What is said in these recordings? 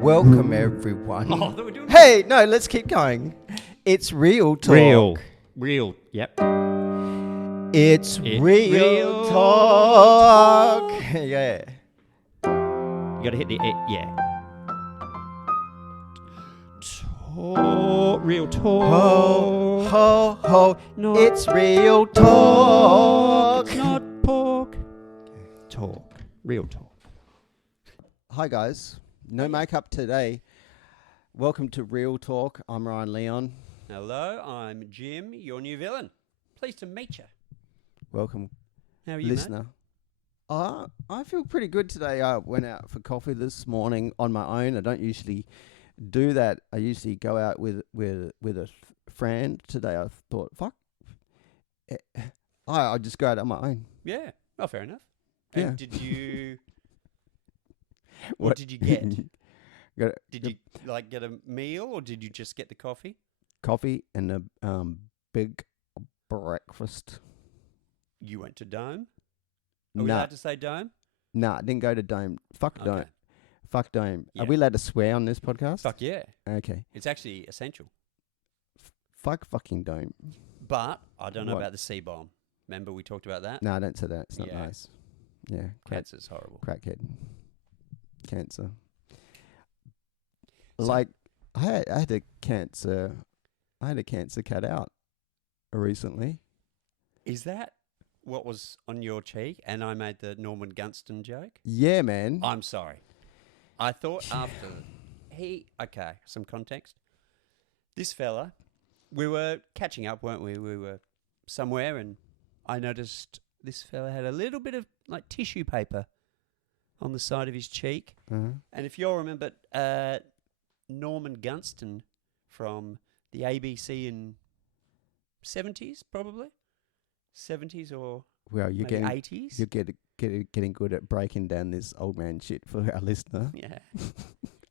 Welcome everyone. Oh, we're doing Hey, no, let's keep going. It's real talk. Real. Yep. It's It's real real talk. Yeah. You got to hit the yeah. Real Ho, talk. ho, ho. Not It's real talk. Not pork. Talk. Real talk. Hi, guys. No makeup today. Welcome to Real Talk. I'm Ryan Leon. Hello, I'm Jim, your new villain. Pleased to meet you. Welcome, How are you, listener. I feel pretty good today. I went out for coffee this morning on my own. I don't usually do that. I usually go out with a friend. Today I thought, fuck, I'll just go out on my own. Yeah. Oh, fair enough. Yeah. And did you... What did you get? Did you get a meal or did you just get the coffee? Coffee and a big breakfast. You went to Dome? Are we Nah, allowed to say Dome? I didn't go to Dome. Fuck Dome. Okay. Fuck Dome. Yeah. Are we allowed to swear on this podcast? Fuck yeah. Okay. It's actually essential. Fuck fucking Dome. But I don't know What? about the C-bomb. Remember we talked about that? No, I don't say that. It's not Yeah. nice. Yeah. Cancer's horrible. Crackhead. Cancer. So- Like, I had a cancer cut out recently. Is that what was on your cheek? And I made the Norman Gunston joke? Yeah, man. I'm sorry. I thought after okay, some context. This fella, we were catching up, weren't we? We were somewhere and I noticed this fella had a little bit of like tissue paper on the side of his cheek. Uh-huh. And if you'll remember, Norman Gunston from the ABC in 70s, probably 70s or Well, you're maybe getting 80s. you're getting good at breaking down this old man shit for our listener. Yeah,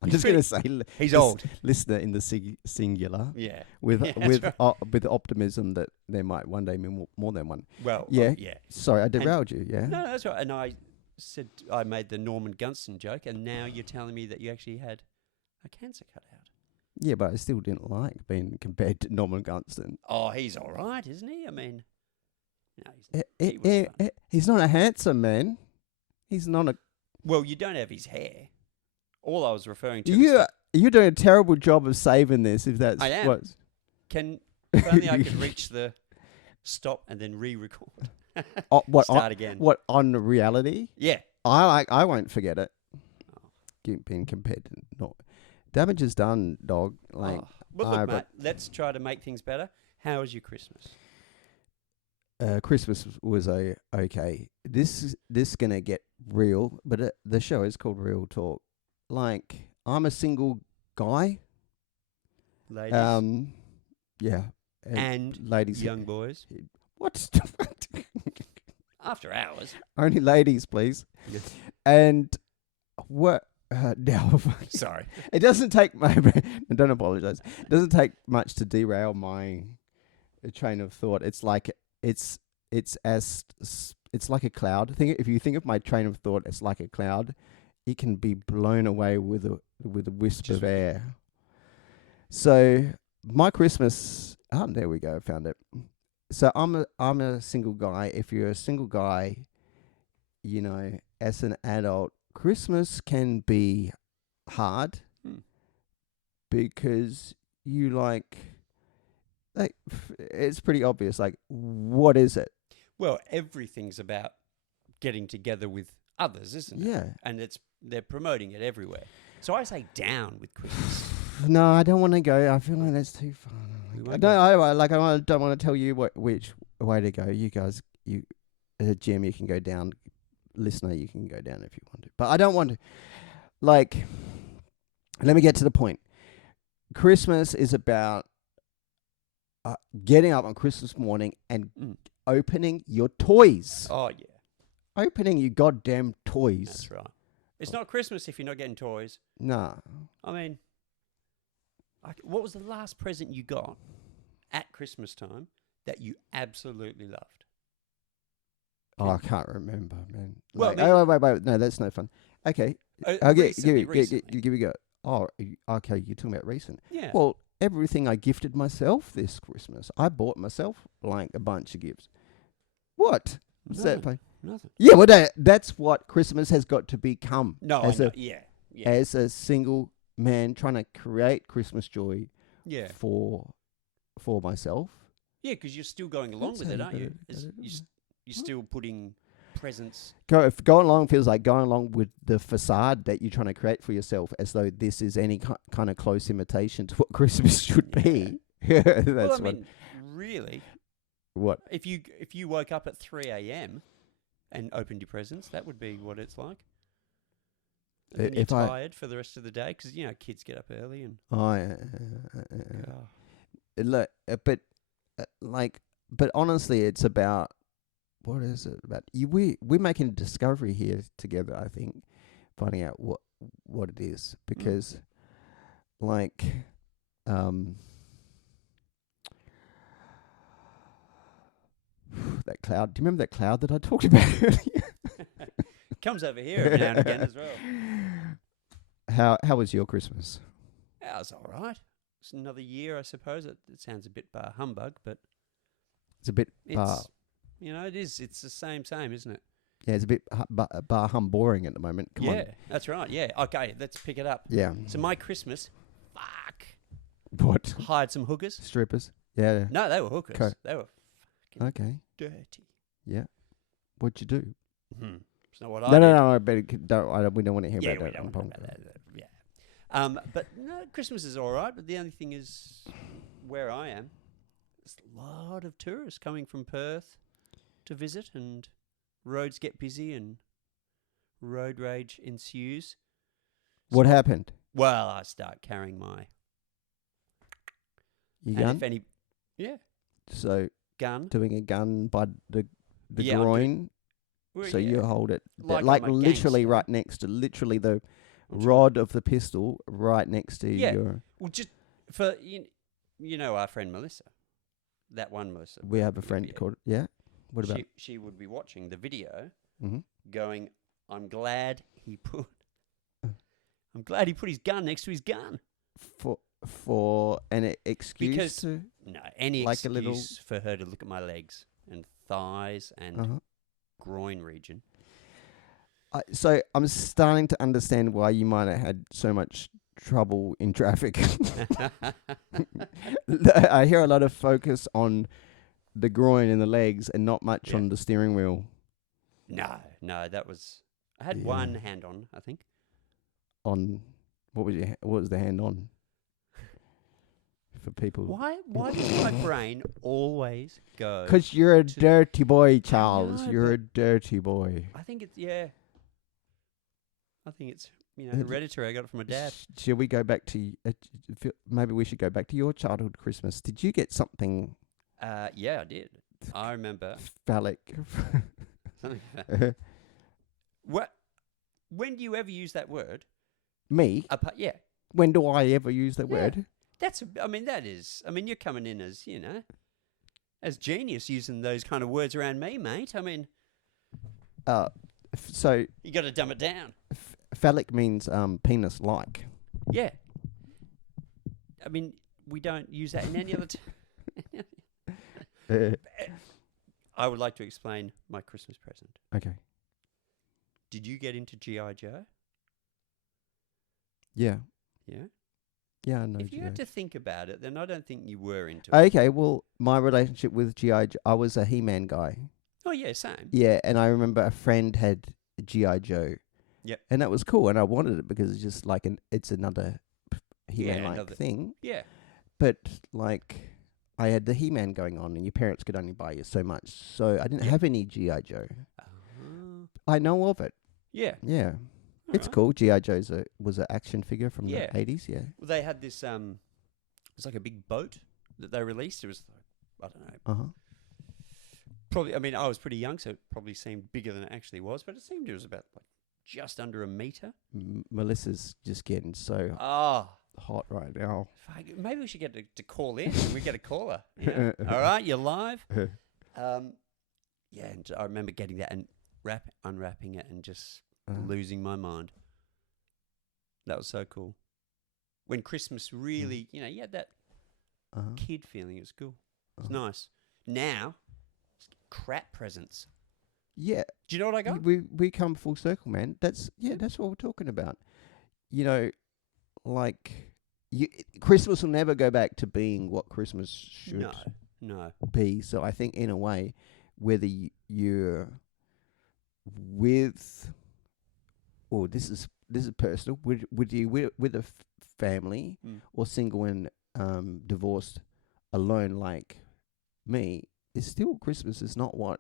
I'm He's just gonna say he's lis- old. listener in the singular Yeah, with Yeah, that's right. with optimism that there might one day be more than one. well, Yeah. yeah. Sorry, I derailed you. Yeah. No, that's right. And I said I made the Norman Gunston joke, and now you're telling me that you actually had a cancer cut out. Yeah, but I still didn't like being compared to Norman Gunston. Oh, he's all right, isn't he? I mean, no, he was fun. He's not a handsome man. He's not a. Well, you don't have his hair. All I was referring to. is You're doing a terrible job of saving this. If that's I am. what. if only I could reach the stop and then re-record. What Start again. What on reality? Yeah. I won't forget it. Oh. Being compared to not damage is done, dog. Like Well, look, but- mate, let's try to make things better. How was your Christmas? Christmas was okay. This gonna get real, but the show is called Real Talk. Like I'm a single guy. Ladies Yeah. and ladies. young boys. What? After hours. Only ladies, please. Yes. And what? No, Sorry. it doesn't take my. I don't apologize. It doesn't take much to derail my train of thought. It's like it's like a cloud. If you think of my train of thought, it's like a cloud. It can be blown away with a wisp of air. So my Christmas. Oh, there we go. I found it. So I'm a single guy. If you're a single guy, you know, as an adult, Christmas can be hard because you like it's pretty obvious. Like, what is it? Well, everything's about getting together with others, isn't it? Yeah. And they're promoting it everywhere. So I say down with Christmas. No, I don't want to go. I feel like that's too far. We I won't don't. go. I don't want to tell you which way to go. You guys, Jim, you can go down. Listener, you can go down if you want to. But I don't want to. Like, let me get to the point. Christmas is about getting up on Christmas morning and opening your toys. Oh, yeah. Opening your goddamn toys. That's right. It's not Christmas if you're not getting toys. Nah. I mean, what was the last present you got at Christmas time that you absolutely loved? Oh, I can't remember, man. Well, Like, wait. No, that's no fun. Okay. Recently. Give me a go. Oh, okay, you're talking about recent. Yeah. Well, everything I gifted myself this Christmas, I bought myself like a bunch of gifts. What? What's that? Nothing. Nothing. Yeah, well, that's what Christmas has got to become. No, I know. Yeah. Yeah. As a single man trying to create Christmas joy Yeah. for myself. Yeah, because you're still going along That's with how it, you aren't gotta- you? gotta do it. You're still putting presents. If going along feels like going along with the facade that you're trying to create for yourself, as though this is any kind of close imitation to what Christmas should be. That's Well, I mean, really, what. if you woke up at 3 a.m. and opened your presents, that would be what it's like. And then you're If I- tired for the rest of the day because kids get up early and. Oh, look, but honestly, it's about what is it about? We're making a discovery here together. I think finding out what it is because, like, that cloud. Do you remember that cloud that I talked about earlier? Comes over here every now and again as well. How was your Christmas? Yeah, it was all right. It's another year, I suppose. It sounds a bit bar humbug, but It's a bit it's it is. It's the same, isn't it? yeah, it's a bit bar hum boring at the moment. Come on. That's right. Yeah. Okay, let's pick it up. Yeah. So my Christmas, fuck, What? hired some hookers. Strippers? Yeah. No, they were hookers. Okay. They were fucking Okay. dirty. Yeah. What'd you do? It's not what No, I did. no. I bet we don't want to hear Yeah, about we that. don't want to know about that. Yeah. But no, Christmas is all right. But the only thing is, where I am, there's a lot of tourists coming from Perth to visit, and roads get busy, and road rage ensues. What So- happened? Well, I start carrying my You and gun? if any, So gun. doing a gun by the Yeah, I'm groin. Well, So you hold it Like I'm a literally gangster. right next to the I'm trying- rod of the pistol right next to Yeah. your. Well, just for our friend Melissa, that one Melissa. We have a Yeah, friend yeah. called. Yeah. What about? She would be watching the video, Mm-hmm. going, I'm glad he put his gun next to his gun. For an excuse Because- to. No, any Like a little- excuse for her to look at my legs and thighs and Uh-huh. groin region. So I'm starting to understand why you might have had so much trouble in traffic. I hear a lot of focus on the groin and the legs, and not much Yeah. on the steering wheel. No, that was. I had Yeah. one hand on, I think. On what was the hand on? For people, Why does my brain always go? because you're a to- dirty boy, Charles. know, You're a dirty boy. I think it's hereditary. I got it from my dad. Shall we go back to? Maybe we should go back to your childhood Christmas. Did you get something Yeah, I did. I remember phallic? something like that. What? When do you ever use that word? Me? Yeah, When do I ever use that Yeah. word? you're coming in as as genius using those kind of words around me, mate. I mean, So you got to dumb it down. phallic means penis-like. Yeah. I mean, we don't use that in any other. I would like to explain my Christmas present. Okay. Did you get into G.I. Joe? Yeah. Yeah. Yeah, I know. If you had to think about it, then I don't think you were into it. Okay, well, my relationship with G.I. I was a He-Man guy. Oh yeah, same. Yeah, and I remember a friend had G.I. Joe. Yep. And that was cool, and I wanted it because it's just like it's another He-Man-like another- thing. Yeah. But, like, I had the He-Man going on, and your parents could only buy you so much. So I didn't have any G.I. Joe. I know of it. Yeah. Yeah. It's Alright. cool. G.I. Joe was an action figure from Yeah. the 80s, yeah. Well, they had this. It was like a big boat that they released. It was, I don't know. Uh-huh. Probably. I mean, I was pretty young, so it probably seemed bigger than it actually was. But it seemed it was about like just under a meter. Melissa's just getting so Oh, hot right now. fuck, maybe we should get to call in. We get a caller. Yeah. All right, you're live. Yeah, and I remember getting that and unwrapping it and just losing my mind. That was so cool. when Christmas really, you know, you had that Uh-huh. kid feeling. It was cool. It's Uh-huh. nice. Now, crap presents. Yeah, Do you know what I got? we come full circle, man. That's that's what we're talking about. You know, like Christmas will never go back to being what Christmas should No. be. So I think in a way, whether you're with, or this is personal, with you with a family Mm. or single and divorced, alone like me, it's still Christmas is not what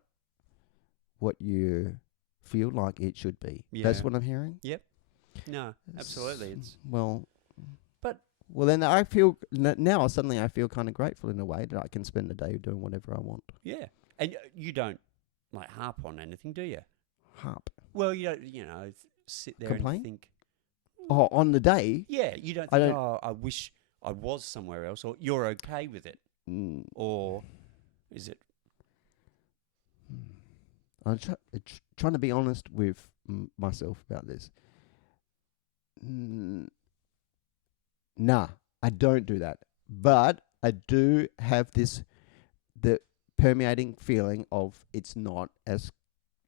you feel like it should be. That's Yeah. what I'm hearing. Yep. No, absolutely. It's Well, but well then I feel now suddenly I feel kind of grateful in a way that I can spend the day doing whatever I want. yeah, and you don't like harp on anything, do you? Harp. Well, you don't. You know, sit there Complain? and think. Oh, on the day. Yeah, you don't I think. don't- Oh, I wish I was somewhere else, or you're okay with it, Mm, or is it? I'm trying to be honest with myself about this. Nah, I don't do that. But I do have the permeating feeling of it's not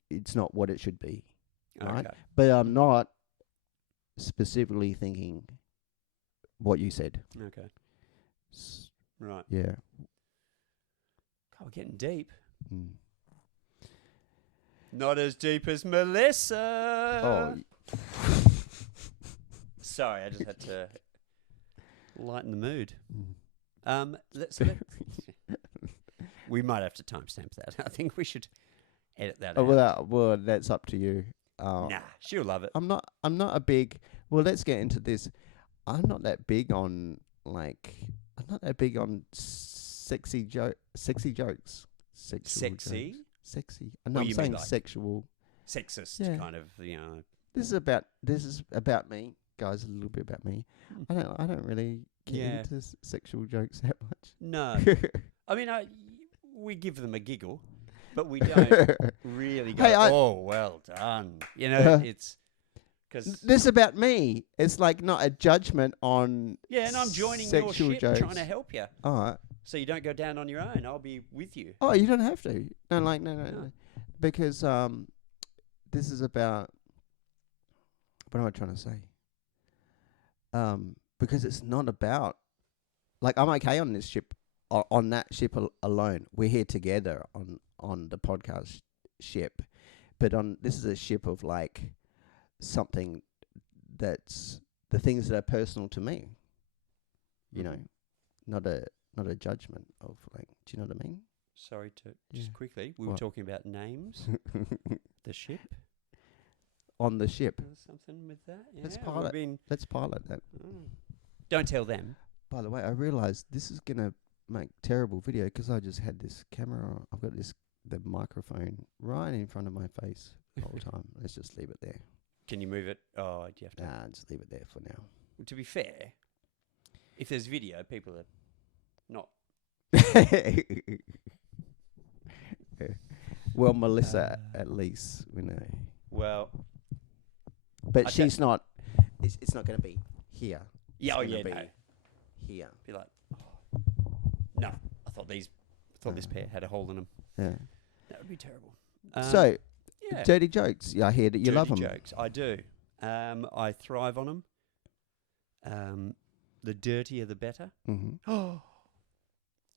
what it should be, right? Okay. But I'm not specifically thinking what you said. Okay. Right. Yeah. God, we're getting deep. Mm. Not as deep as Melissa. Oh, Sorry, I just had to lighten the mood. Mm. We might have to timestamp that. I think we should edit that Oh, out. well, that's up to you. Nah, she'll love it. I'm not a big. Well, let's get into this. I'm not that big on sexy jokes. Sexual Sexy? jokes. Sexy. Or No, I'm you mean saying like sexual. Sexist Yeah. kind of, you know. This is about me, guys. A little bit about me. I don't really get Yeah. into sexual jokes that No. much. I mean, we give them a giggle, but we don't really go, Hey, oh, well done. You know, it's because... This is about me. It's like not a judgment on. Yeah, and I'm joining sexual your ship, jokes. trying to help you. All right. So you don't go down on your own. I'll be with you. Oh, you don't have to. No, no. No. Because this is about. What am I trying to say? Because it's not about. Like I'm okay on this ship, on that ship alone. We're here together on the podcast ship, but this is a ship of like something that's the things that are personal to me. You know, not a judgment of like. Do you know what I mean? Sorry to just Yeah. quickly. We were What? talking about names. The ship. On the ship. Or something with that. Yeah, Let's we've pilot. been- Let's pilot that. Don't tell them. By the way, I realised this is gonna make terrible video because I just had this camera. I've got the microphone right in front of my face the whole time. Let's just leave it there. Can you move it? Oh, do you have to? Nah, just leave it there for now. Well, to be fair, if there's video, people are not. Well, Melissa, at least we know, Well, but I she's not. It's not going to be here. yeah, oh It's yeah, gonna no. be here. Be like, oh, no. I thought this pair had a hole in them. Yeah. That would be terrible. So, yeah, dirty jokes. Yeah, I hear that you dirty love them. jokes. I do. I thrive on them. The dirtier, the better. Mm-hmm. Oh,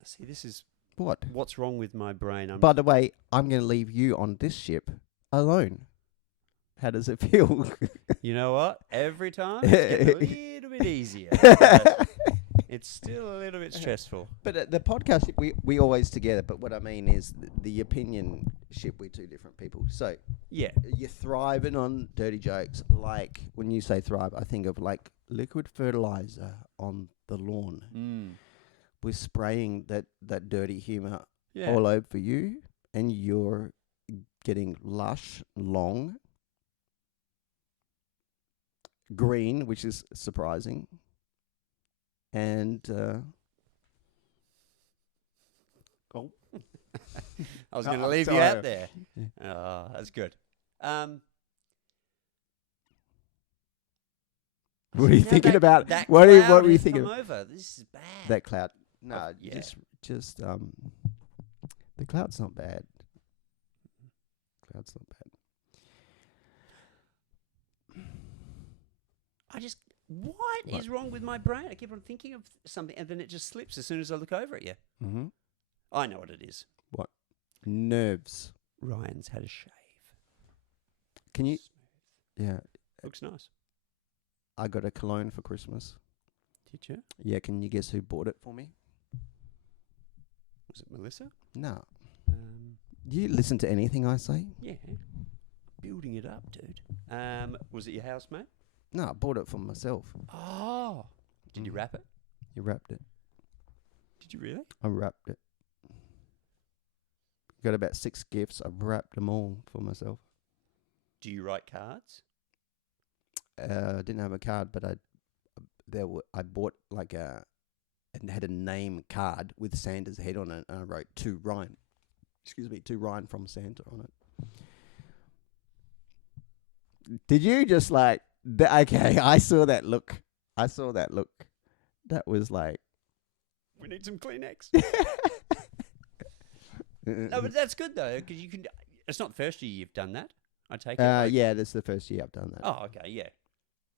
see, this is What? what's wrong with my brain. By the way, I'm going to leave you on this ship alone. How does it feel? You know what? Every time it's getting a little bit easier. But it's still a little bit stressful. But the podcast ship, we always together. But what I mean is the opinion ship, we're two different people. So Yeah. you're thriving on dirty jokes. Like when you say thrive, I think of like liquid fertilizer on the lawn. Mm. We're spraying that dirty humour Yeah. all over you, and you're getting lush, long, green, which is surprising, and I was Oh, going to I'm leave you sorry. out there. Oh, that's good. What are you Now thinking about? That What cloud were you has thinking? come over. This is bad. That cloud. No, yeah. just the cloud's not bad. Cloud's not bad. What is wrong with my brain? I keep on thinking of something, and then it just slips as soon as I look over at you. Mm-hmm. I know what it is. What? Nerves. Ryan's had a shave. Can you? Smooth. Yeah. Looks nice. I got a cologne for Christmas. Did you? Yeah. Can you guess who bought it for me? Was it Melissa? No. Do you listen to anything I say? Yeah. Building it up, dude. Was it your housemate? No, I bought it for myself. Oh. Did you wrap it? You wrapped it. Did you really? I wrapped it. Got about 6 gifts. I've wrapped them all for myself. Do you write cards? I didn't have a card, but I bought like and had a name card with Santa's head on it, and I wrote to Ryan. To Ryan from Santa on it. Did you just like? Okay, I saw that look. That was like. We need some Kleenex. No, but that's good though, because you can. It's not the first year you've done that. I take it. Yeah, that's the first year I've done that. Oh, okay, yeah.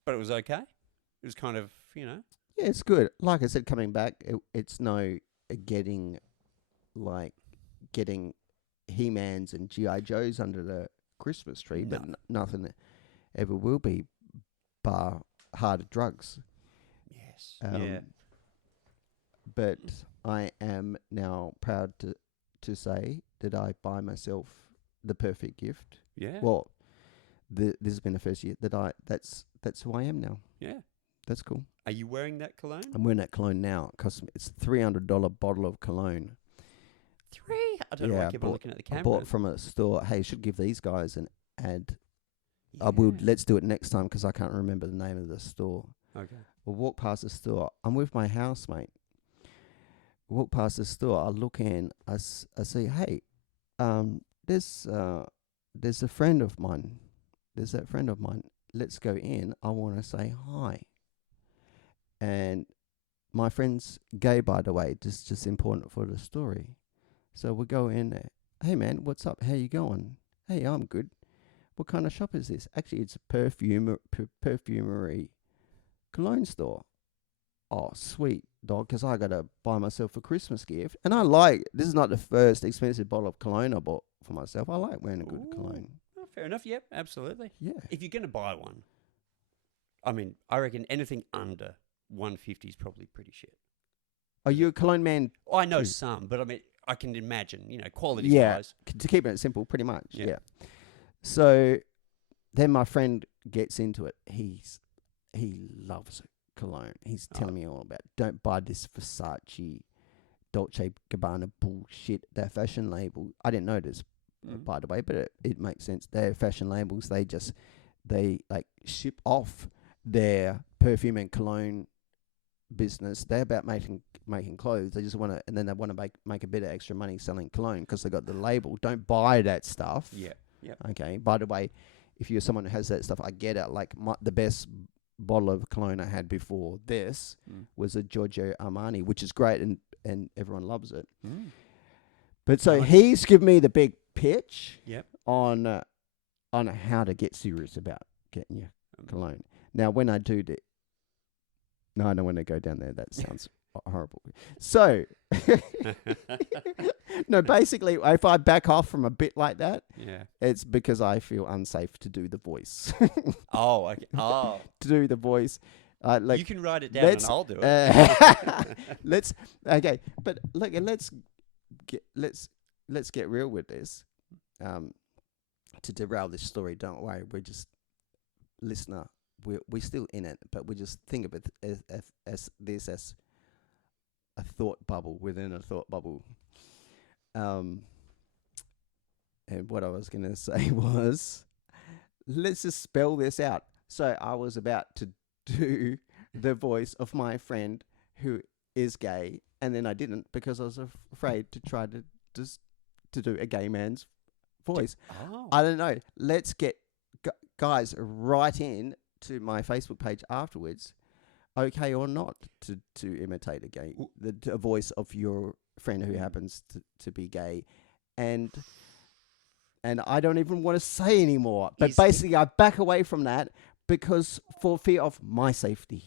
But it was okay. It was kind of, Yeah, it's good. Like I said, coming back, it's no getting He-Mans and G.I. Joes under the Christmas tree, but nothing ever will be bar hard drugs. Yes. Yeah. But I am now proud to say that I buy myself the perfect gift. Yeah. Well, this has been the first year that that's who I am now. Yeah. That's cool. Are you wearing that cologne? I'm wearing that cologne now because it's a $300 bottle of cologne. I don't know why I keep on looking at the camera. I bought from a store. Hey, should give these guys an ad. Yeah. Let's do it next time because I can't remember the name of the store. Okay. We'll walk past the store. I'm with my housemate. Walk past the store. I look in. I see. Hey, there's a friend of mine. There's that friend of mine. Let's go in. I want to say hi. And my friend's gay, by the way. Just important for the story. So we go in there. Hey man, what's up? How you going? Hey, I'm good. What kind of shop is this? Actually, it's a perfumery cologne store. Oh, sweet, dog, because I got to buy myself a Christmas gift. And this is not the first expensive bottle of cologne I bought for myself. I like wearing a good cologne. Oh, fair enough. Yep, absolutely. Yeah. If you're going to buy one, I mean, I reckon anything under 150 is probably pretty shit. Are you a cologne man? I know too? some, but I mean, I can imagine, quality wise. To keep it simple, pretty much. Yeah. Yeah. So then my friend gets into it. He loves cologne. He's telling me all about it. Don't buy this Versace, Dolce Gabbana bullshit. Their fashion label. I didn't know this, by the way, but it makes sense. Their fashion labels, they like ship off their perfume and cologne business. They're about making clothes. They just want to, and then they want to make a bit of extra money selling cologne because they got the label. Don't buy that stuff. Yeah. Yeah. Okay. By the way, if you're someone who has that stuff, I get it. Like the best bottle of cologne I had before this was a Giorgio Armani, which is great and everyone loves it. But so he's given me the big pitch. Yep. On how to get serious about getting your cologne. Now, when I do that, no, I don't want to go down there. That sounds horrible. So, no, basically, if I back off from a bit like that, it's because I feel unsafe to do the voice. Oh, okay. Oh. To do the voice. Like you can write it down and I'll do it. Okay, but look, let's get real with this. To derail this story, don't worry. We're just listener. We're still in it, but we just think of it as a thought bubble within a thought bubble. And what I was going to say was, let's just spell this out. So I was about to do the voice of my friend who is gay, and then I didn't because I was afraid to try to do a gay man's voice. I don't know. Let's get guys right in to my Facebook page afterwards, okay or not to imitate a voice of your friend who happens to be gay, and I don't even want to say anymore. But basically, I back away from that because for fear of my safety.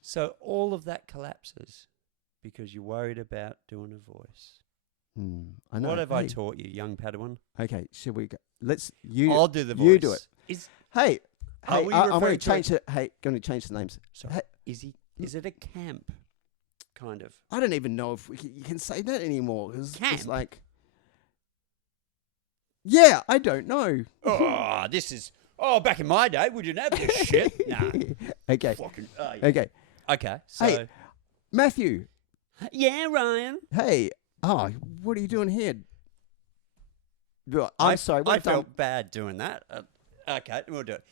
So all of that collapses because you're worried about doing a voice. I know. What have I taught you, young Padawan? Okay, should we go? I'll do the voice. You do it. Are I'm we going to referring to change it. Hey, going to change the names. Sorry. Hey, Is it a camp? Kind of. I don't even know if you can say that anymore. It's Camp? Yeah, I don't know. Back in my day, we didn't have this shit. Nah. Okay. Yeah. Okay. Okay. So. Hey, Matthew. Yeah, Ryan. Hey. Oh, what are you doing here? I'm sorry. I felt bad doing that. Okay, we'll do it.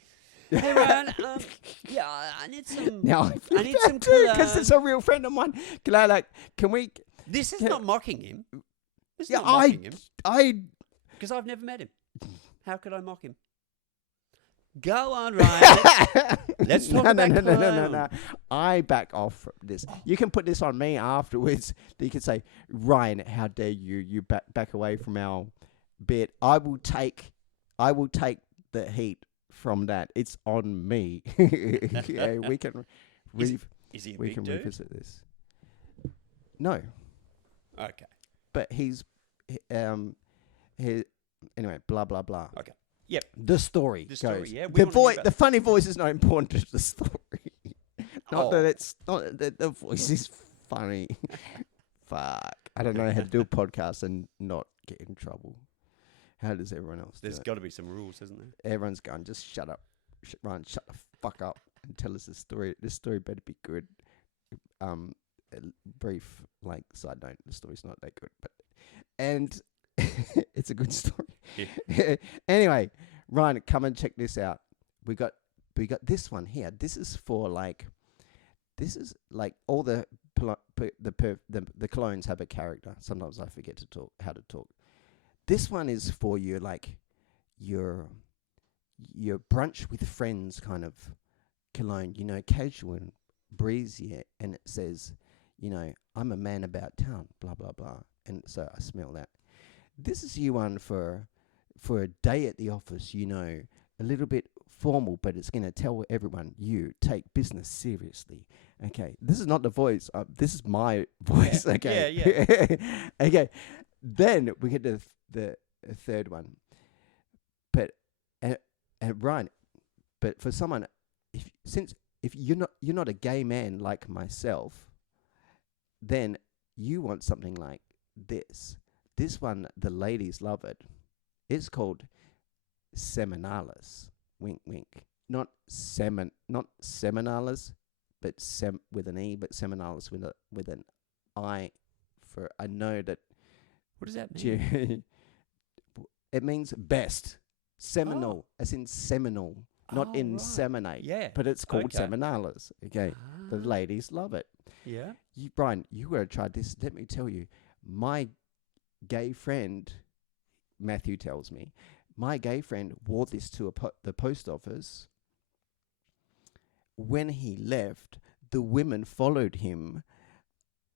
Hey, Ryan. I need some. Now I need some cologne. because it's a real friend of mine. Can we? This is not mocking him. This is Yeah, not mocking him. Because I've never met him. How could I mock him? Go on, Ryan. Let's talk about cologne. No. I back off from this. You can put this on me afterwards. You can say, Ryan, how dare you? You back away from our bit. I will take the heat from that. It's on me. Yeah, we can. Is he a we big can dude? revisit this. No, Okay. but he's anyway. Blah blah blah. Okay. Yep. The story. The story, goes. yeah. We wanna hear about The funny voice is not important to the story. Not that Oh. it's not that the voice is funny. Fuck. I don't know how to do a podcast and not get in trouble. How does everyone else There's do got to be some rules, isn't there? it? Everyone's going, just shut up. Ryan, shut the fuck up and tell us the story. This story better be good. A brief, side note, the story's not that good. And it's a good story. Yeah. Anyway, Ryan, come and check this out. We got this one here. This is for all the colognes have a character. Sometimes I forget to talk how to talk. This one is for your brunch with friends kind of cologne, casual and breezy, and it says, I'm a man about town, blah blah blah. And so I smell that. This is you one for a day at the office, a little bit formal, but it's going to tell everyone you take business seriously. Okay, this is not the voice. This is my voice. Yeah. Okay. Yeah. Okay. Then we get to the third one. But Ryan, but for someone, if you're not a gay man like myself, then you want something like this. This one, the ladies love it. It's called Seminalis. Wink, wink. Not Seminalis, but with an E, but Seminalis with an I. For I know that. What does that mean? It means best. Seminal, as in seminal, not inseminate. Yeah. But it's called Okay. Seminalis. Okay. The ladies love it. Yeah. Brian, you gotta try this. Let me tell you, my gay friend, Matthew tells me, my gay friend wore this to the post office. When he left, the women followed him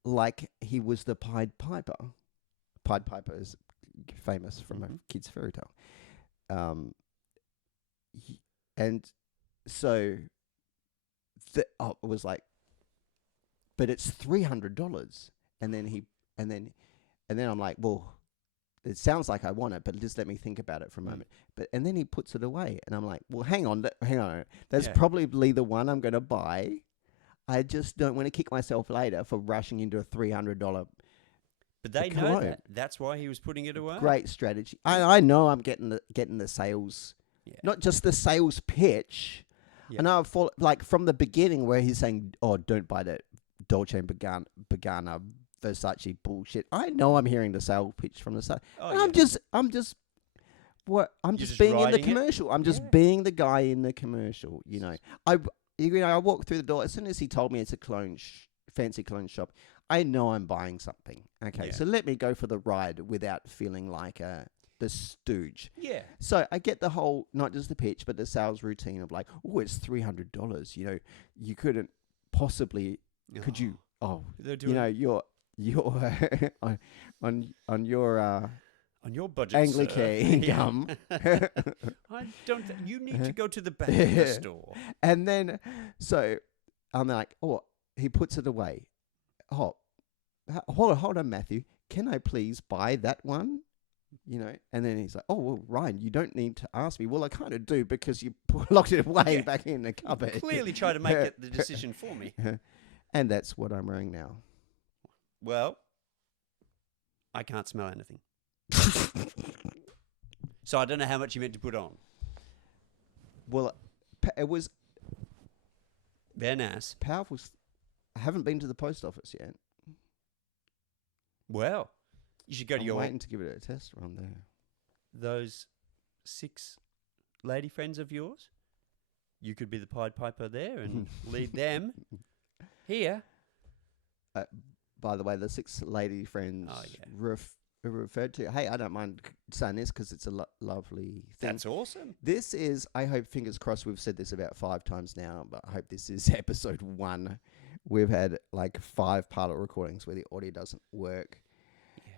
like he was the Pied Piper. Pied Piper is famous from a kid's fairy tale. And so it was like, but it's $300. And then I'm like, well, it sounds like I want it, but just let me think about it for a moment. And then he puts it away, and I'm like, well, hang on. That's probably the one I'm going to buy. I just don't want to kick myself later for rushing into a $300. But they know that. That's why he was putting it away. Great strategy. I know I'm getting the sales, not just the sales pitch. Yeah. I know from the beginning where he's saying, "Oh, don't buy that Dolce and Gabbana Versace bullshit." I know I'm hearing the sales pitch from the start. I'm just being in the commercial. I'm just being the guy in the commercial. I walked through the door as soon as he told me it's a fancy cologne shop. I know I'm buying something. Okay, so let me go for the ride without feeling like the stooge. Yeah. So I get the whole, not just the pitch, but the sales routine of like, oh, it's $300. You know, you couldn't possibly, could you? Oh, They're you doing know, you're on on your on your budget, Anglican sir. income. I don't. You need to go to the back of the store. And then, so I'm like, oh, he puts it away. Oh, hold on, Matthew. Can I please buy that one? You know, and then he's like, oh, well, Ryan, you don't need to ask me. Well, I kind of do because you locked it away back in the cupboard. Clearly try to make it the decision for me. And that's what I'm wearing now. Well, I can't smell anything. So I don't know how much you meant to put on. Well, it was Very nice. powerful. I haven't been to the post office yet. Well, you should go to I'm your waiting to give it a test run there. those 6 lady friends of yours. You could be the Pied Piper there and lead them here. By the way, the 6 lady friends referred to. Hey, I don't mind saying this because it's a lovely thing. That's awesome. This is, I hope, fingers crossed, we've said this about 5 times now, but I hope this is episode 1. We've had like 5 pilot recordings where the audio doesn't work. Yeah.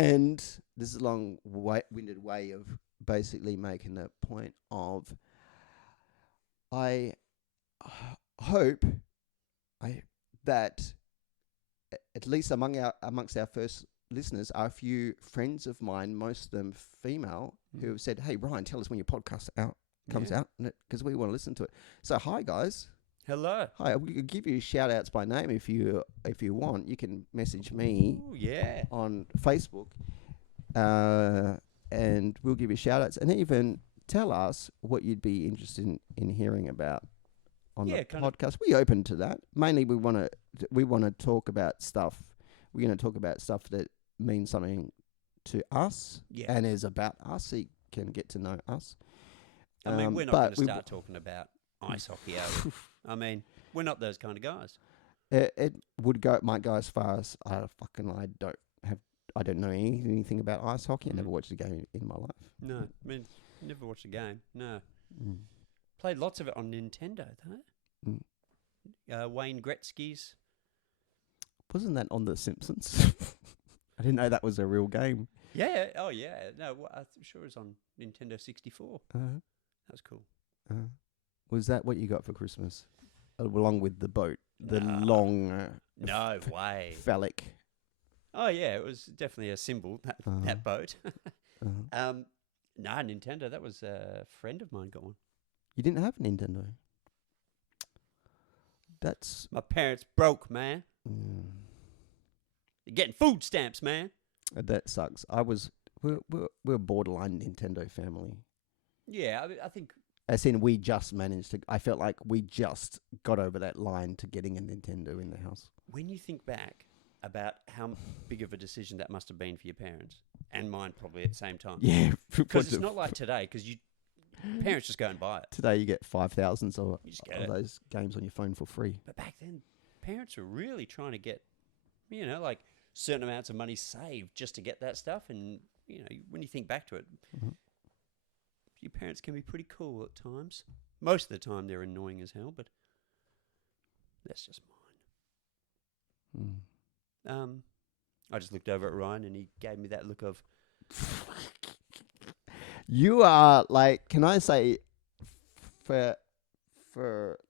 And this is a long-winded way of basically making the point of, I hope that at least amongst our first listeners are a few friends of mine, most of them female, who have said, "Hey, Ryan, tell us when your podcast comes out, because we want to listen to it." So, hi guys. Hello. Hi, we could give you shout outs by name if you want. You can message me on Facebook, and we'll give you shout outs, and even tell us what you'd be interested in hearing about on the podcast. We're open to that. Mainly, we want to talk about stuff. We're going to talk about stuff that means something to us and is about us, so you can get to know us. I mean, we're not going to start talking about ice hockey, are we? I mean, we're not those kind of guys. It might go as far as I don't know anything about ice hockey. I never watched a game in my life. No, I mean, never watched a game. No. Played lots of it on Nintendo, though. Wayne Gretzky's. Wasn't that on The Simpsons? I didn't know that was a real game. Yeah. Oh, yeah. No, I'm sure it was on Nintendo 64. That was cool. Was that what you got for Christmas? Along with the boat? The long... no way. Phallic. Oh, yeah. It was definitely a symbol, that boat. No, Nintendo. That was a friend of mine got one. You didn't have a Nintendo? That's... My parents broke, man. You're getting food stamps, man. That sucks. We're a borderline Nintendo family. Yeah, I think... As in, we just managed to... I felt like we just got over that line to getting a Nintendo in the house. When you think back about how big of a decision that must have been for your parents, and mine probably at the same time. Yeah. Because it's not like today, because parents just go and buy it. Today you get 5,000 of those games on your phone for free. But back then, parents were really trying to get, like certain amounts of money saved just to get that stuff. And, when you think back to it, your parents can be pretty cool at times. Most of the time they're annoying as hell, but that's just mine. I just looked over at Ryan and he gave me that look of... You are like, can I say, for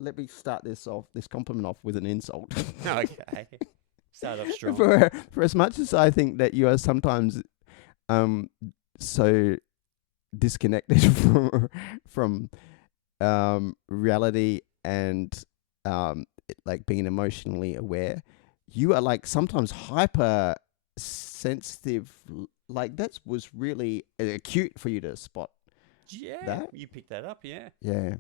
let me start this compliment off with an insult. Okay. Start off strong. For as much as I think that you are sometimes so disconnected from reality and like being emotionally aware, you are like sometimes hyper sensitive. Like that was really acute for you to spot. Yeah, that. You picked that up, yeah. Yeah.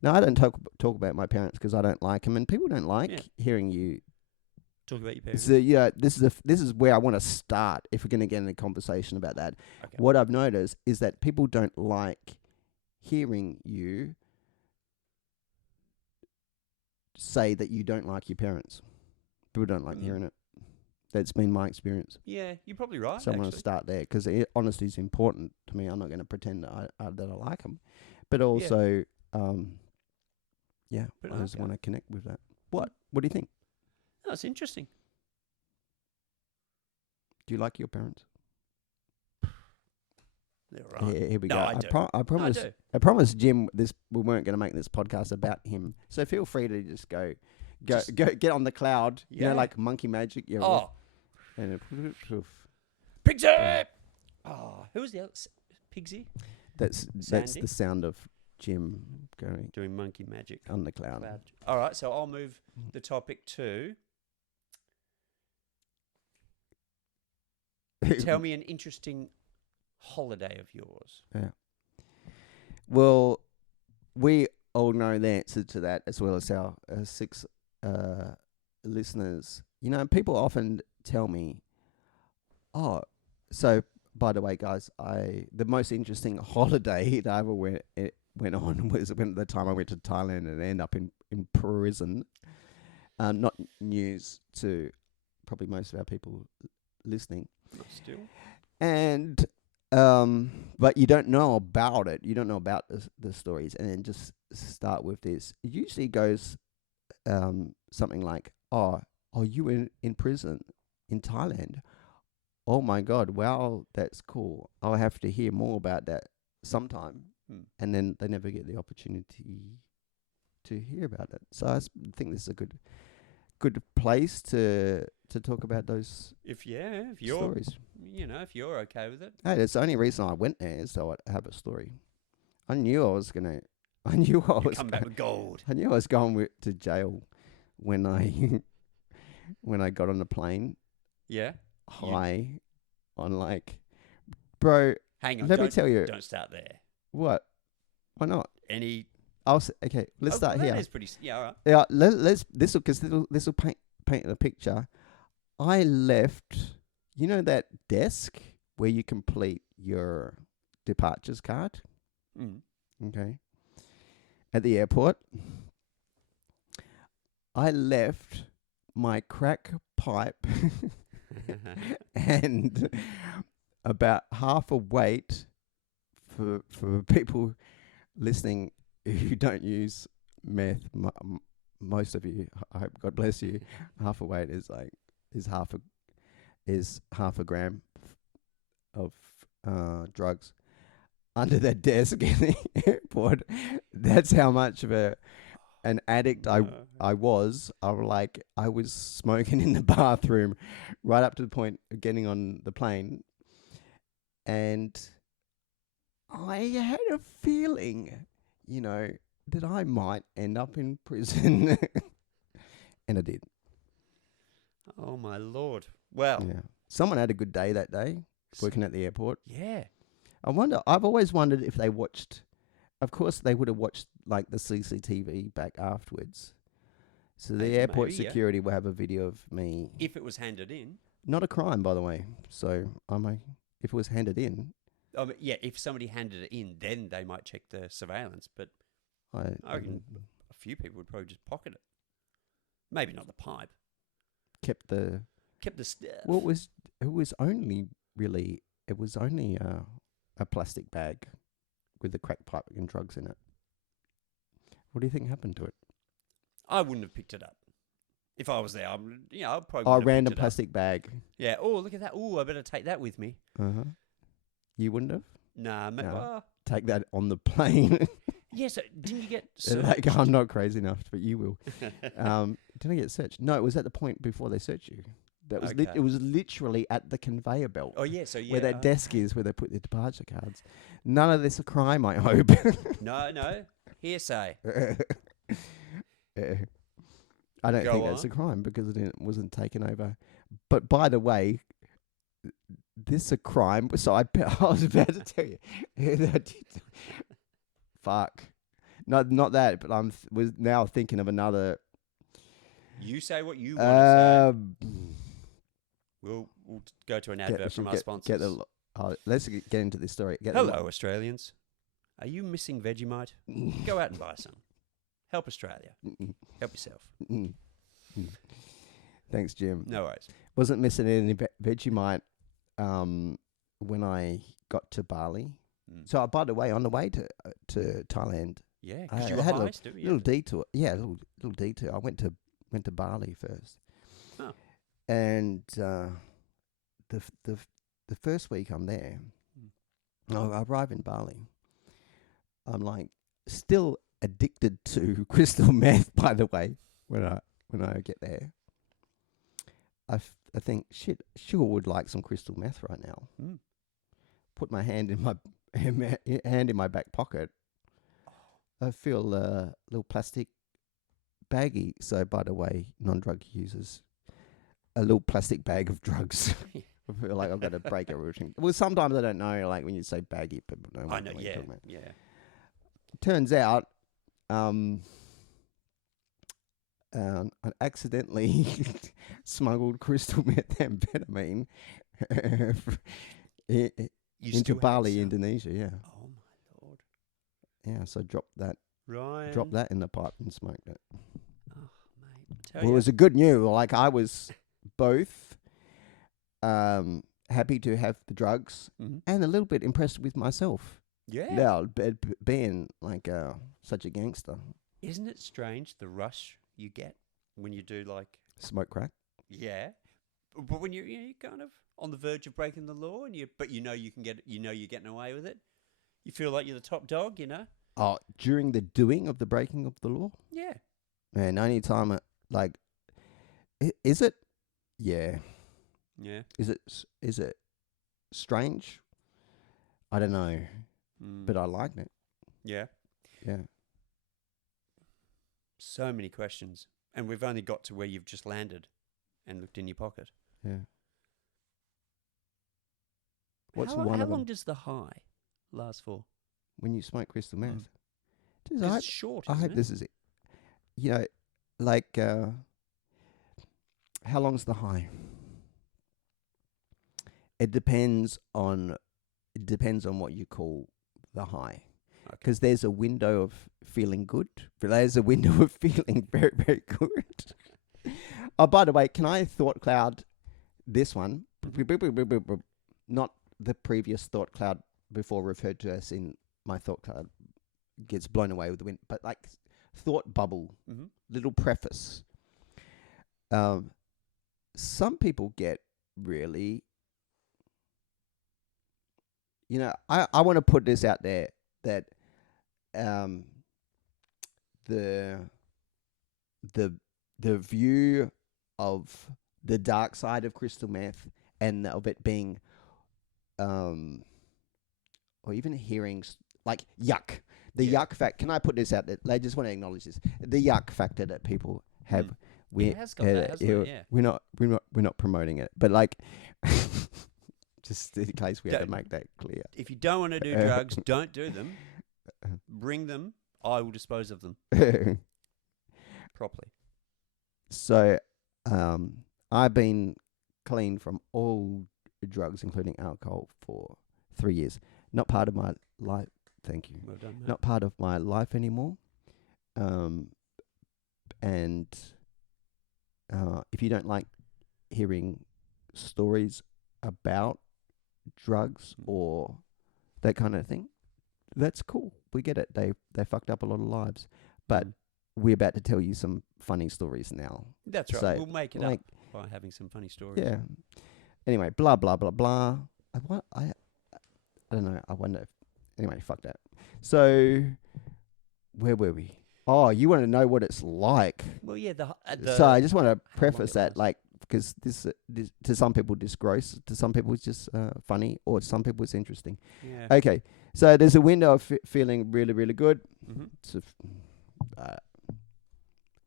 No, I don't talk about my parents because I don't like them, and people don't like hearing you talk about your parents. So this is where I want to start if we're going to get in a conversation about that. Okay. What I've noticed is that people don't like hearing you say that you don't like your parents. People don't like hearing it. That's been my experience. Yeah, you're probably right. So I'm going to actually. start there because honesty is important to me. I'm not going to pretend that I like them, but Yeah. also, But I just okay. want to connect with that. What do you think? That's interesting. Do you like your parents? They're right. Here we No, go. I do. I promise. do. I promised Jim we weren't going to make this podcast about him. So feel free to just go, get on the cloud. You know, Yeah. like monkey magic. Yeah. Oh, And Pigsy! Yeah. Oh, who was the other? Pigsy? that's Sandy? the sound of Jim going Doing monkey magic. on the cloud. All right, so I'll move the topic to tell me an interesting holiday of yours. Yeah. Well, we all know the answer to that, as well as our 6 listeners. You know, people often tell me, "Oh, so by the way, guys, the most interesting holiday that I ever went on was when the time I went to Thailand and ended up in prison." Not news to probably most of our people listening. Not still. And but you don't know about it. You don't know about the stories, and then just start with this. It usually goes something like, "Oh, you were in prison in Thailand. Oh my God, wow, that's cool. I'll have to hear more about that sometime." And then they never get the opportunity to hear about it. So I think this is a good place to talk about those If you're, stories. if you're okay with it. Hey, that's the only reason I went there is so I'd have a story. I knew I was Come back with gold. I knew I was going to jail when I when I got on the plane. Yeah. High on bro. Hang on. Let me tell you. Don't start there. What? Why not? Any? Okay. Let's start here. That is pretty. Yeah. All right. Yeah. Let's this will paint the picture. I left. You know that desk where you complete your departures card. Okay. At the airport, I left my crack pipe and about half a weight for people listening who don't use meth. Most of you, I hope God bless you. Half a weight is half a gram of drugs under that desk in the airport. That's how much of an addict I was. I was smoking in the bathroom right up to the point of getting on the plane, and I had a feeling, that I might end up in prison, and I did. Oh my Lord! Well, Yeah, someone had a good day that day working at the airport. Yeah. I've always wondered if they watched. Of course, they would have watched the CCTV back afterwards. So the airport security will have a video of me. If it was handed in. Not a crime, by the way. So if it was handed in. If somebody handed it in, then they might check the surveillance. But I reckon a few people would probably just pocket it. Maybe not the pipe. Kept the stuff. Well, it was only a plastic bag with the crack pipe and drugs in it. What do you think happened to it? I wouldn't have picked it up. If I was there, I probably Oh, wouldn't have random picked it plastic bag. Yeah. Oh, look at that. Oh, I better take that with me. Uh-huh. You wouldn't have? Nah, No. Take that on the plane. Yeah, so didn't you get searched? I'm not crazy enough, but you will. Did I get searched? No, it was at the point before they search you. That was Okay. it was literally at the conveyor belt. Oh, yeah, so yeah. Where that desk is, where they put the departure cards. None of this a crime, I hope. No. Hearsay. I don't Go think that's a on. crime because it wasn't taken over. But by the way, this is a crime. So I was about to tell you. Fuck. Not that, but was now thinking of another. You say what you want to say. We'll go to an advert from our sponsors. Let's get into this story. Hello, Australians. Are you missing Vegemite? Go out and buy some. Help Australia. Help yourself. Thanks, Jim. No worries. Wasn't missing any Vegemite when I got to Bali. Mm. So, by the way, on the way to Thailand, Yeah, I because you were had a high still. Yeah. little detour. Yeah, little detour. I went to Bali first, Oh. and the first week I'm there, I arrive in Bali. I'm like still addicted to crystal meth. By the way, when I get there, I think shit, sure would like some crystal meth right now. Mm. Put my hand in my hand in my back pocket. I feel a little plastic baggie. So, by the way, non-drug users, a little plastic bag of drugs. I feel like I've got to break everything. Well, sometimes I don't know. Like when you say baggie, people know I what know. you're Yeah. talking about. Yeah. Turns out, I accidentally smuggled crystal methamphetamine You into still had Bali, some? Indonesia. Yeah, Oh my lord. yeah. So dropped that Ryan. in the pipe and smoked it. Oh mate. Tell Well, it ya. was a good news. Like I was both happy to have the drugs Mhm. and a little bit impressed with myself. Yeah. Now, being like such a gangster, Isn't it strange the rush you get when you do like smoke crack. yeah, but when you're kind of on the verge of breaking the law and you know you can get you're getting away with it. You feel like you're the top dog, you know? Oh, during the doing of the breaking of the law, Yeah. man. Only time is it? Yeah. Yeah. Is it strange? I don't know, Mm. but I liked it. Yeah. Yeah. So many questions, and we've only got to where you've just landed and looked in your pocket. Yeah. What's how one how of long them does the high last for? when you smoke crystal meth? Mm. Jeez, 'Cause it's short, I isn't hope it? this is it. You know, like how long's the high? It depends on what you call the high. Okay. Because there's a window of feeling good, but there's a window of feeling very, very good. Oh, by the way, can I thought cloud this one? Not the previous thought cloud before referred to as in my thought cloud gets blown away with the wind, but like thought bubble, Mm-hmm. little preface. Some people get really, I want to put this out there that the view of the dark side of crystal meth and of it being or even hearing like yuck, the yuck fact. Can I put this out there? I just want to acknowledge this, the yuck factor that people have. It has got that, hasn't it? Yeah. We're not promoting it, but like just in case we had to Don't- make that clear. If you don't want to do drugs, don't do them. Bring them. I will dispose of them properly. So, I've been clean from all drugs, including alcohol, for 3 years. Not part of my life. Thank you. Well done, mate. Not part of my life anymore. And if you don't like hearing stories about drugs or that kind of thing, that's cool. We get it. They fucked up a lot of lives, but we're about to tell you some funny stories now. That's right. So, We'll make it like, up by having some funny stories. yeah. Anyway, blah blah blah blah. I don't know. I wonder. Anyway, fuck that. So, where were we? Oh, you want to know what it's like? Well, yeah. So I just want to long preface it that, lasts. like, because this to some people it's gross, to some people it's just funny, or to some people it's interesting. Yeah. Okay, so there's a window of feeling really, really good. Mm-hmm. It's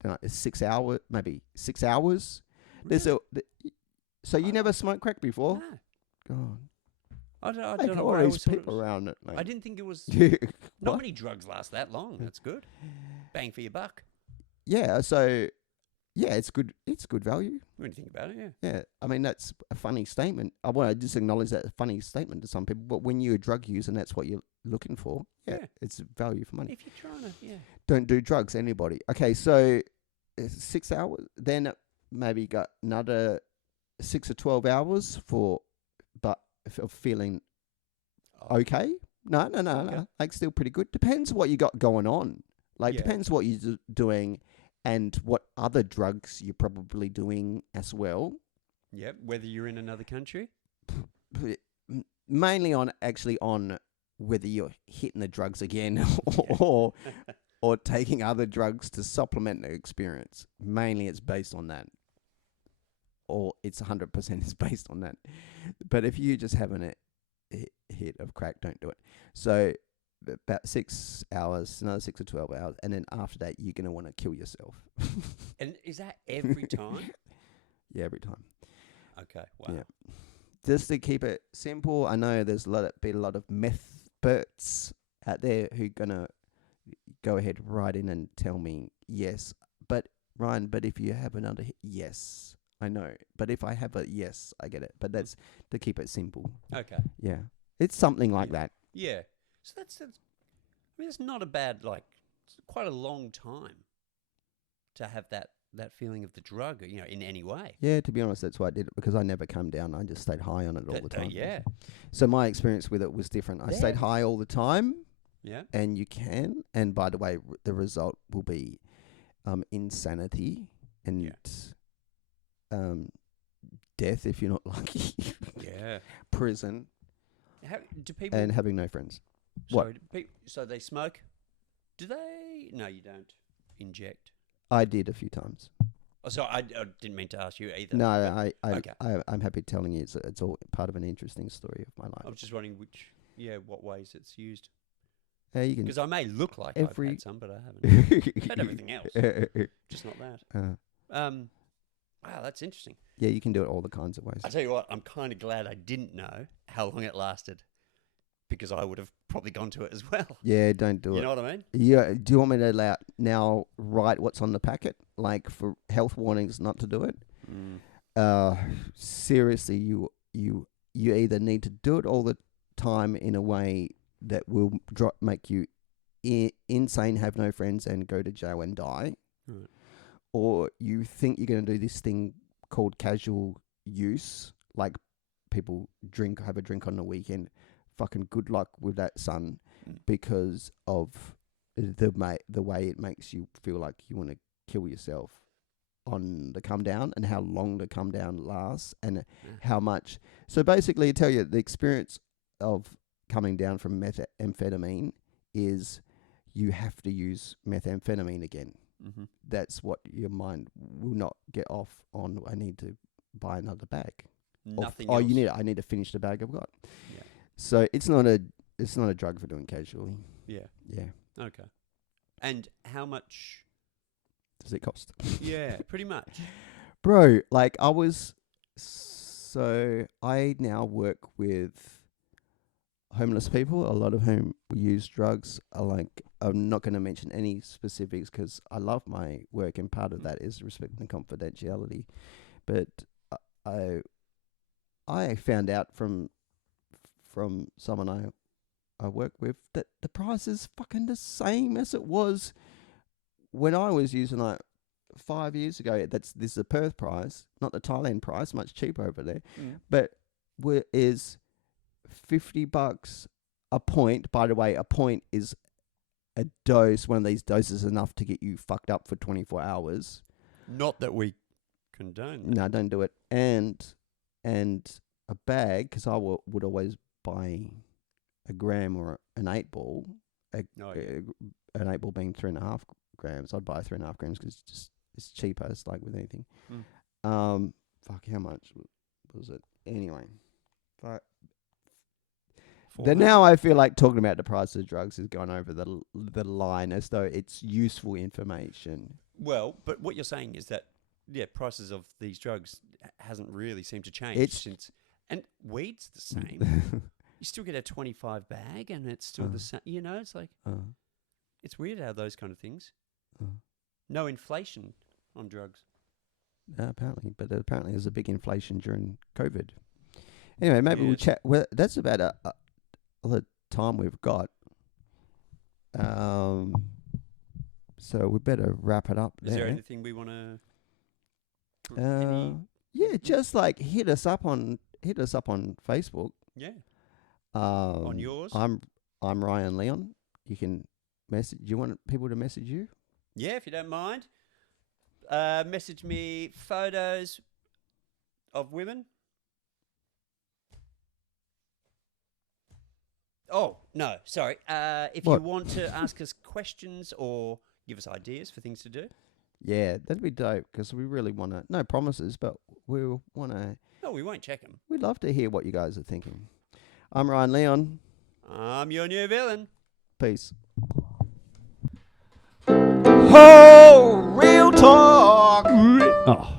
don't know, it's 6 hours, maybe 6 hours. There's so you never smoked crack before? No. God, I don't like know all why I these always thought it people was- around it. Like. I didn't think it was. What? Not many drugs last that long. That's good. Bang for your buck. Yeah, so yeah, it's good. It's good value. When you think about it, yeah. Yeah, I mean that's a funny statement. I want to just acknowledge that a funny statement to some people. But when you're a drug user and that's what you're looking for, yeah. It's value for money. If you're trying to, yeah. Don't do drugs, anybody. Okay, so 6 hours. Then maybe got another 6 or 12 hours but of feeling Oh, okay. No. Okay. Like still pretty good. Depends what you got going on. Like Yeah. depends what you're doing and what other drugs you're probably doing as well. Yep. Whether you're in another country. Mainly on whether you're hitting the drugs again Yeah. or taking other drugs to supplement the experience. Mainly it's based on that. Or it's 100% is based on that. But if you just having a hit of crack, don't do it. So about 6 hours, another 6 or 12 hours, and then after that you're going to want to kill yourself. And is that every time? Yeah, every time. Okay. Wow. Yeah. Just to keep it simple, I know there's a lot of meth experts out there who gonna go ahead right in and tell me yes, but Ryan, but if you have another hit, yes, I know, but if I have a yes, I get it. But that's to keep it simple. Okay. Yeah, it's something like Yeah. that. Yeah. So that's. I mean, it's not a bad it's quite a long time to have that feeling of the drug, in any way. Yeah, to be honest, that's why I did it because I never come down. I just stayed high on it all the time. Yeah. So my experience with it was different. I stayed high all the time. Yeah. And you can. And by the way, the result will be insanity and death if you're not lucky. Yeah. Prison How do people? and having no friends. Sorry, so they smoke? Do they? No, you don't inject. I did a few times. Oh, so I didn't mean to ask you either. No, Okay. I'm happy telling you it's all part of an interesting story of my I life. was just wondering what ways it's used. You can Because I may look like I've had some, but I haven't. I've had everything else, just not that. Wow, that's interesting. Yeah, you can do it all the kinds of ways. I tell you what, I'm kind of glad I didn't know how long it lasted, because I would have probably gone to it as well. Yeah, don't do it. You know what I mean? Yeah. Do you want me to now write what's on the packet, like for health warnings not to do it? Seriously, you either need to do it all the time in a way that will make you insane, have no friends, and go to jail and die, Right. or you think you're going to do this thing called casual use, like people have a drink on the weekend. Fucking good luck with that, son, because of the way it makes you feel like you want to kill yourself on the come down and how long the come down lasts and how much. So basically, I tell you the experience of coming down from methamphetamine is you have to use methamphetamine again. Mm-hmm. That's what your mind will not get off on. I need to buy another bag. Nothing. I else. need to finish the bag I've got. Yeah. So it's not a drug for doing casually. Yeah. Yeah. Okay. And how much Does it cost? Yeah, pretty much. Bro, like I now work with homeless people, a lot of whom use drugs. I'm not going to mention any specifics because I love my work and part of that is respecting confidentiality. But I found out from someone I work with that the price is fucking the same as it was when I was using 5 years ago. This is the Perth price, not the Thailand price, much cheaper over there. But is $50 a point. By the way, a point is a dose. One of these doses enough to get you fucked up for 24 hours. Not that we condone that. No, don't do it. And a bag, because I would always buy a gram or an 8-ball. An 8-ball being 3.5 grams. I'd buy 3.5 grams because it's cheaper. It's like with anything. Fuck, how much was it? Anyway, then now I feel like talking about the price of drugs is going over the line as though it's useful information. Well, but what you're saying is that prices of these drugs hasn't really seemed to change since. And weed's the same. You still get a 25 bag, and it's still the same. You know, it's like it's weird how those kind of things. No inflation on drugs. Apparently, but apparently there's a big inflation during COVID. Anyway, maybe we'll chat. Well, that's about all the time we've got. So we better wrap it up. Is there anything we want to? Yeah, just like hit us up on Facebook. Yeah. On yours? I'm Ryan Leon. You can message. Do you want people to message you? Yeah, if you don't mind. Message me photos of women. Oh, no, sorry. If What? you want to ask us questions or give us ideas for things to do. Yeah, that'd be dope because we really want to. No promises, but we want to. No, we won't check them. We'd love to hear what you guys are thinking. I'm Ryan Leon. I'm your new villain. Peace. Oh, real talk. Oh.